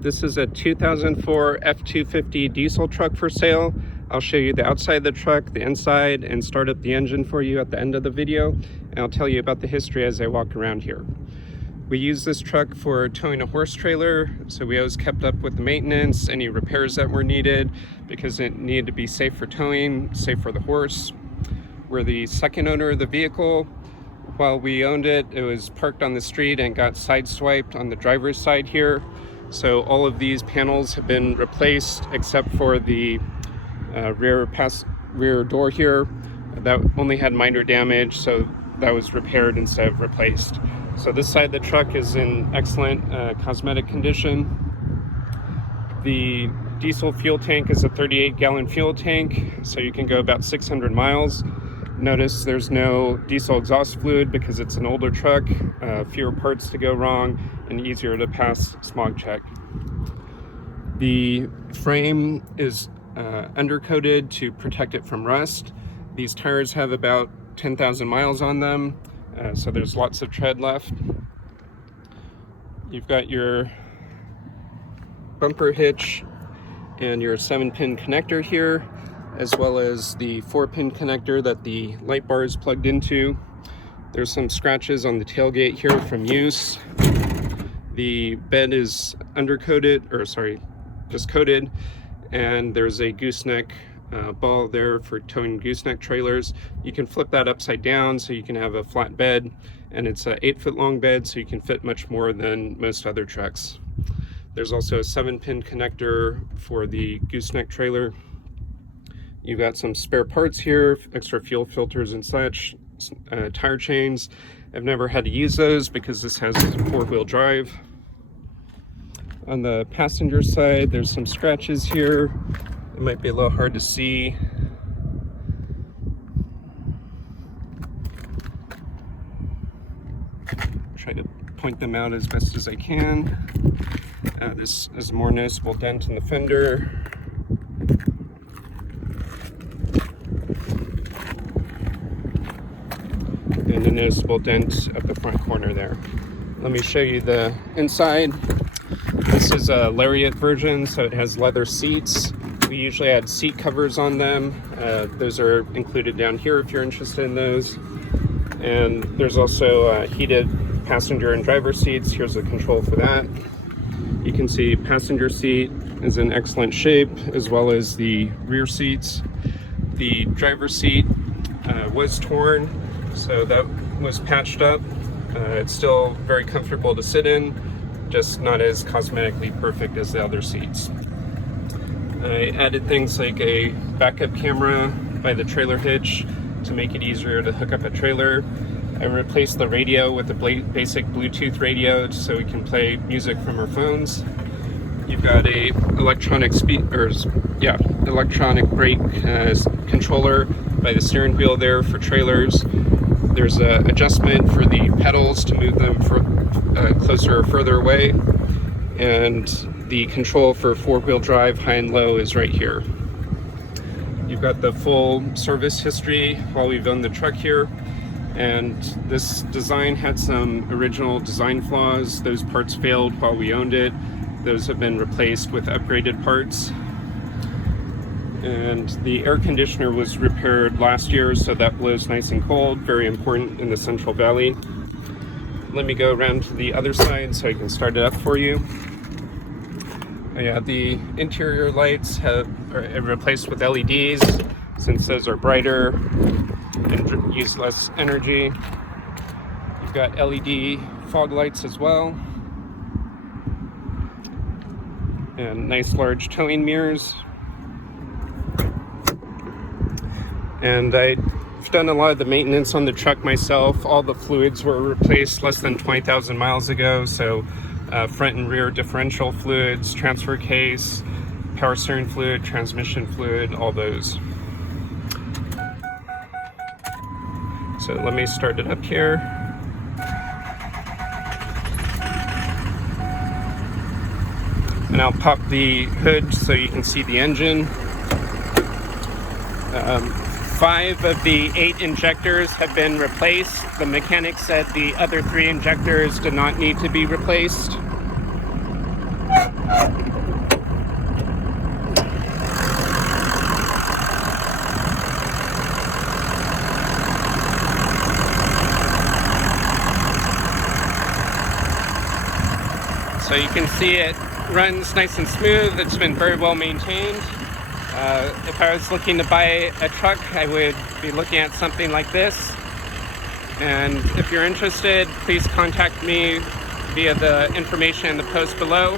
This is a 2004 F-250 diesel truck for sale. I'll show you the outside of the truck, the inside, and start up the engine for you at the end of the video. And I'll tell you about the history as I walk around here. We use this truck for towing a horse trailer, so we always kept up with the maintenance, any repairs that were needed, because it needed to be safe for towing, safe for the horse. We're the second owner of the vehicle. While we owned it, it was parked on the street and got sideswiped on the driver's side here. So all of these panels have been replaced except for the rear door here. That only had minor damage, so that was repaired instead of replaced. So this side of the truck is in excellent cosmetic condition. The diesel fuel tank is a 38-gallon fuel tank, so you can go about 600 miles. Notice there's no diesel exhaust fluid because it's an older truck, fewer parts to go wrong, and easier to pass smog check. The frame is undercoated to protect it from rust. These tires have about 10,000 miles on them, so there's lots of tread left. You've got your bumper hitch and your 7-pin connector here, as well as the 4-pin connector that the light bar is plugged into. There's some scratches on the tailgate here from use. The bed is just coated, and there's a gooseneck ball there for towing gooseneck trailers. You can flip that upside down so you can have a flat bed, and it's an 8-foot long bed, so you can fit much more than most other trucks. There's also a 7-pin connector for the gooseneck trailer. You've got some spare parts here, extra fuel filters and such, tire chains. I've never had to use those because this has 4-wheel drive. On the passenger side, there's some scratches here. It might be a little hard to see. Try to point them out as best as I can. This is a more noticeable dent in the fender. And a noticeable dent up the front corner there. Let me show you the inside. This is a Lariat version, so it has leather seats. We usually add seat covers on them. Those are included down here if you're interested in those. And there's also heated passenger and driver seats. Here's a control for that. You can see passenger seat is in excellent shape, as well as the rear seats. The driver's seat was torn, so that was patched up. It's still very comfortable to sit in, just not as cosmetically perfect as the other seats. I added things like a backup camera by the trailer hitch to make it easier to hook up a trailer. I replaced the radio with a basic Bluetooth radio so we can play music from our phones. You've got a electronic brake controller by the steering wheel there for trailers. There's an adjustment for the pedals to move them closer or further away. And the control for 4-wheel drive, high and low, is right here. You've got the full service history while we've owned the truck here. And this design had some original design flaws. Those parts failed while we owned it. Those have been replaced with upgraded parts. And the air conditioner was repaired last year, so that blows nice and cold, very important in the Central Valley. Let me go around to the other side so I can start it up for you. Yeah, the interior lights are replaced with LEDs, since those are brighter and use less energy. You've got LED fog lights as well, and nice large towing mirrors. And I've done a lot of the maintenance on the truck myself. All the fluids were replaced less than 20,000 miles ago, so front and rear differential fluids, transfer case, power steering fluid, transmission fluid, all those. So let me start it up here. And I'll pop the hood so you can see the engine. 5 of the 8 injectors have been replaced. The mechanic said the other 3 injectors did not need to be replaced. So you can see it runs nice and smooth. It's been very well maintained. If I was looking to buy a truck, I would be looking at something like this. And if you're interested, please contact me via the information in the post below.